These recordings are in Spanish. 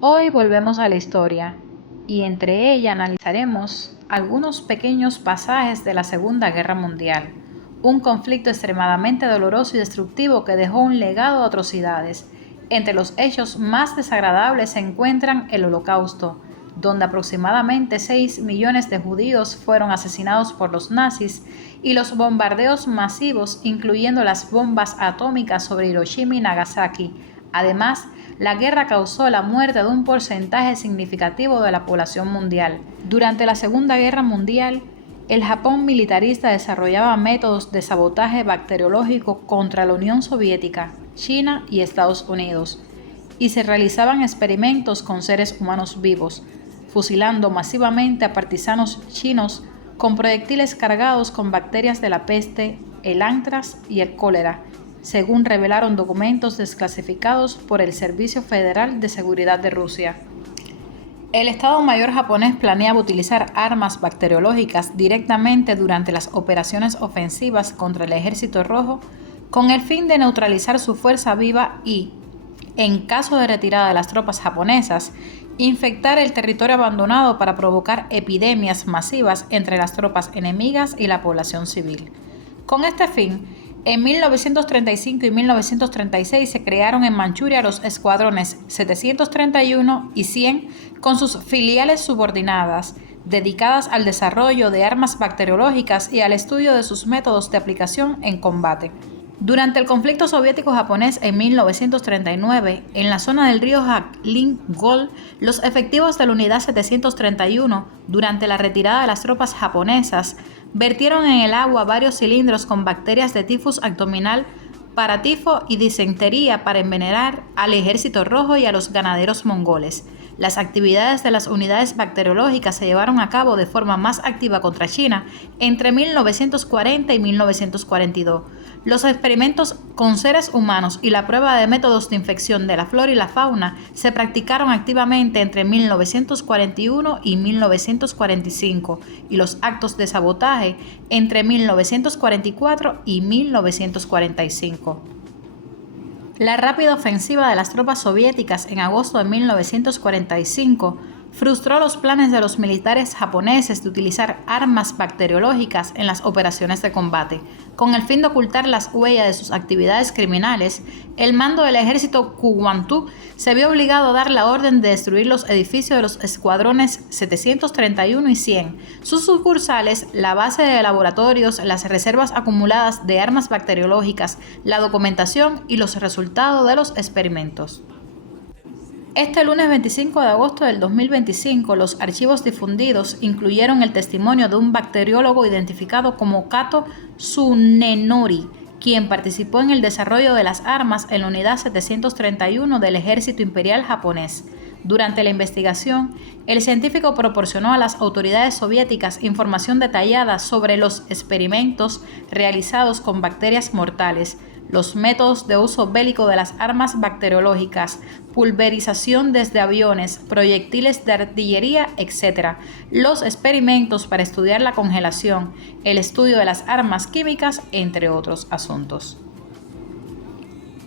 Hoy volvemos a la historia y entre ella analizaremos algunos pequeños pasajes de la Segunda Guerra Mundial, un conflicto extremadamente doloroso y destructivo que dejó un legado de atrocidades. Entre los hechos más desagradables se encuentran el Holocausto, donde aproximadamente 6 millones de judíos fueron asesinados por los nazis, y los bombardeos masivos, incluyendo las bombas atómicas sobre Hiroshima y Nagasaki. Además, la guerra causó la muerte de un porcentaje significativo de la población mundial. Durante la Segunda Guerra Mundial, el Japón militarista desarrollaba métodos de sabotaje bacteriológico contra la Unión Soviética, China y Estados Unidos, y se realizaban experimentos con seres humanos vivos, fusilando masivamente a partisanos chinos con proyectiles cargados con bacterias de la peste, el antrax y el cólera, según revelaron documentos desclasificados por el Servicio Federal de Seguridad de Rusia. El Estado Mayor japonés planeaba utilizar armas bacteriológicas directamente durante las operaciones ofensivas contra el Ejército Rojo con el fin de neutralizar su fuerza viva y, en caso de retirada de las tropas japonesas, infectar el territorio abandonado para provocar epidemias masivas entre las tropas enemigas y la población civil. Con este fin, en 1935 y 1936 se crearon en Manchuria los escuadrones 731 y 100 con sus filiales subordinadas, dedicadas al desarrollo de armas bacteriológicas y al estudio de sus métodos de aplicación en combate. Durante el conflicto soviético-japonés en 1939, en la zona del río Jacqueline-Gold, los efectivos de la Unidad 731, durante la retirada de las tropas japonesas, vertieron en el agua varios cilindros con bacterias de tifus abdominal, paratifo y disentería para envenenar al Ejército Rojo y a los ganaderos mongoles. Las actividades de las unidades bacteriológicas se llevaron a cabo de forma más activa contra China entre 1940 y 1942. Los experimentos con seres humanos y la prueba de métodos de infección de la flora y la fauna se practicaron activamente entre 1941 y 1945 y los actos de sabotaje entre 1944 y 1945. La rápida ofensiva de las tropas soviéticas en agosto de 1945 frustró los planes de los militares japoneses de utilizar armas bacteriológicas en las operaciones de combate. Con el fin de ocultar las huellas de sus actividades criminales, el mando del ejército Kuomintang se vio obligado a dar la orden de destruir los edificios de los escuadrones 731 y 100, sus sucursales, la base de laboratorios, las reservas acumuladas de armas bacteriológicas, la documentación y los resultados de los experimentos. Este lunes 25 de agosto del 2025, los archivos difundidos incluyeron el testimonio de un bacteriólogo identificado como Kato Tsunenori, quien participó en el desarrollo de las armas en la Unidad 731 del Ejército Imperial japonés. Durante la investigación, el científico proporcionó a las autoridades soviéticas información detallada sobre los experimentos realizados con bacterias mortales, los métodos de uso bélico de las armas bacteriológicas, pulverización desde aviones, proyectiles de artillería, etc., los experimentos para estudiar la congelación, el estudio de las armas químicas, entre otros asuntos.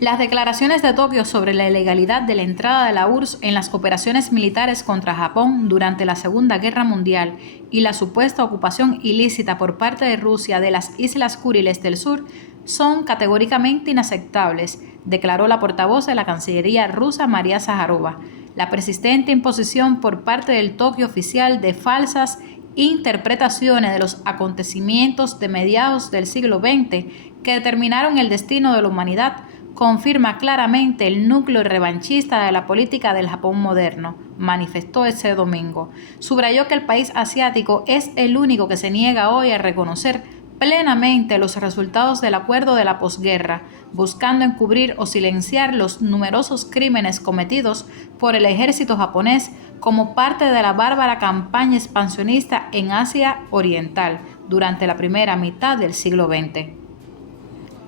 Las declaraciones de Tokio sobre la ilegalidad de la entrada de la URSS en las operaciones militares contra Japón durante la Segunda Guerra Mundial y la supuesta ocupación ilícita por parte de Rusia de las Islas Kuriles del Sur son categóricamente inaceptables, declaró la portavoz de la Cancillería rusa María Zaharova. La persistente imposición por parte del Tokio oficial de falsas interpretaciones de los acontecimientos de mediados del siglo XX que determinaron el destino de la humanidad confirma claramente el núcleo revanchista de la política del Japón moderno, manifestó ese domingo. Subrayó que el país asiático es el único que se niega hoy a reconocer plenamente los resultados del acuerdo de la posguerra, buscando encubrir o silenciar los numerosos crímenes cometidos por el ejército japonés como parte de la bárbara campaña expansionista en Asia Oriental durante la primera mitad del siglo XX.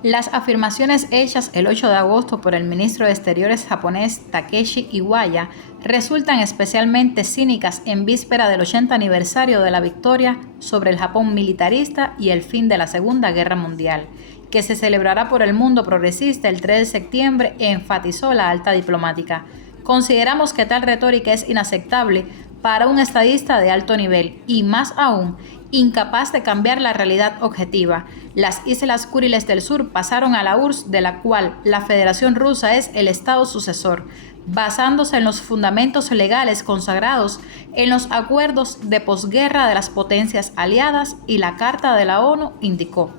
Las afirmaciones hechas el 8 de agosto por el ministro de Exteriores japonés Takeshi Iwaya resultan especialmente cínicas en víspera del 80 aniversario de la victoria sobre el Japón militarista y el fin de la Segunda Guerra Mundial, que se celebrará por el mundo progresista el 3 de septiembre, enfatizó la alta diplomática. Consideramos que tal retórica es inaceptable para un estadista de alto nivel y, más aún, incapaz de cambiar la realidad objetiva. Las Islas Kuriles del Sur pasaron a la URSS, de la cual la Federación Rusa es el estado sucesor, basándose en los fundamentos legales consagrados en los acuerdos de posguerra de las potencias aliadas, y la Carta de la ONU indicó.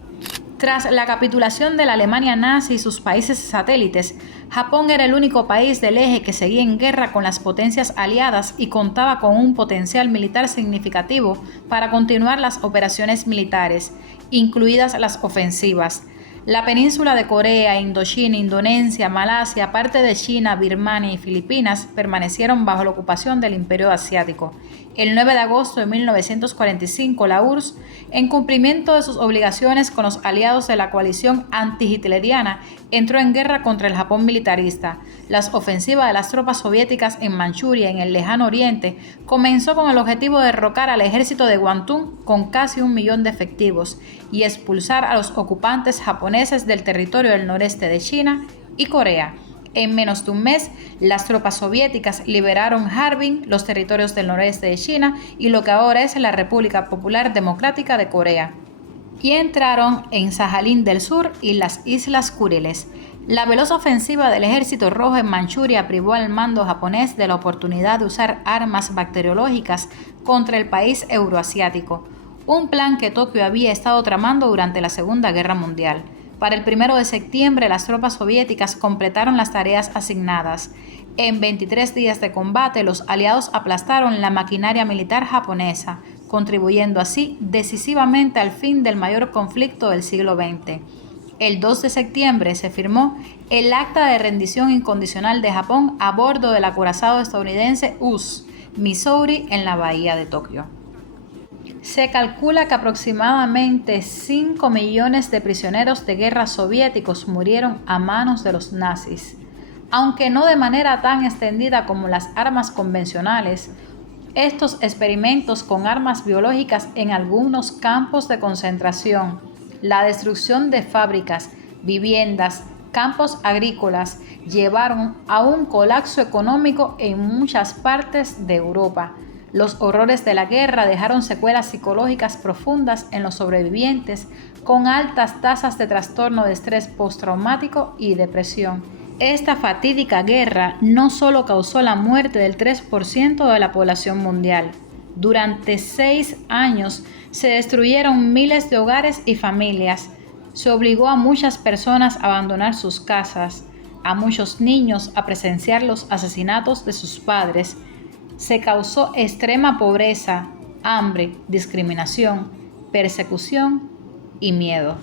Tras la capitulación de la Alemania nazi y sus países satélites, Japón era el único país del eje que seguía en guerra con las potencias aliadas y contaba con un potencial militar significativo para continuar las operaciones militares, incluidas las ofensivas. La península de Corea, Indochina, Indonesia, Malasia, parte de China, Birmania y Filipinas permanecieron bajo la ocupación del Imperio Asiático. El 9 de agosto de 1945, la URSS, en cumplimiento de sus obligaciones con los aliados de la coalición anti-hitleriana, entró en guerra contra el Japón militarista. Las ofensivas de las tropas soviéticas en Manchuria, en el lejano oriente, comenzó con el objetivo de derrocar al ejército de Kwantung con casi 1 millón de efectivos y expulsar a los ocupantes japoneses del territorio del noreste de China y Corea. En menos de un mes, las tropas soviéticas liberaron Harbin, los territorios del noreste de China y lo que ahora es la República Popular Democrática de Corea, y entraron en Sajalín del Sur y las Islas Kuriles. La veloz ofensiva del Ejército Rojo en Manchuria privó al mando japonés de la oportunidad de usar armas bacteriológicas contra el país euroasiático, un plan que Tokio había estado tramando durante la Segunda Guerra Mundial. Para el 1 de septiembre, las tropas soviéticas completaron las tareas asignadas. En 23 días de combate, los aliados aplastaron la maquinaria militar japonesa, contribuyendo así decisivamente al fin del mayor conflicto del siglo XX. El 2 de septiembre se firmó el Acta de Rendición Incondicional de Japón a bordo del acorazado estadounidense USS Missouri en la bahía de Tokio. Se calcula que aproximadamente 5 millones de prisioneros de guerra soviéticos murieron a manos de los nazis. Aunque no de manera tan extendida como las armas convencionales, estos experimentos con armas biológicas en algunos campos de concentración, la destrucción de fábricas, viviendas, campos agrícolas, llevaron a un colapso económico en muchas partes de Europa. Los horrores de la guerra dejaron secuelas psicológicas profundas en los sobrevivientes, con altas tasas de trastorno de estrés postraumático y depresión. Esta fatídica guerra no solo causó la muerte del 3% de la población mundial. Durante 6 años se destruyeron miles de hogares y familias. Se obligó a muchas personas a abandonar sus casas, a muchos niños a presenciar los asesinatos de sus padres. Se causó extrema pobreza, hambre, discriminación, persecución y miedo.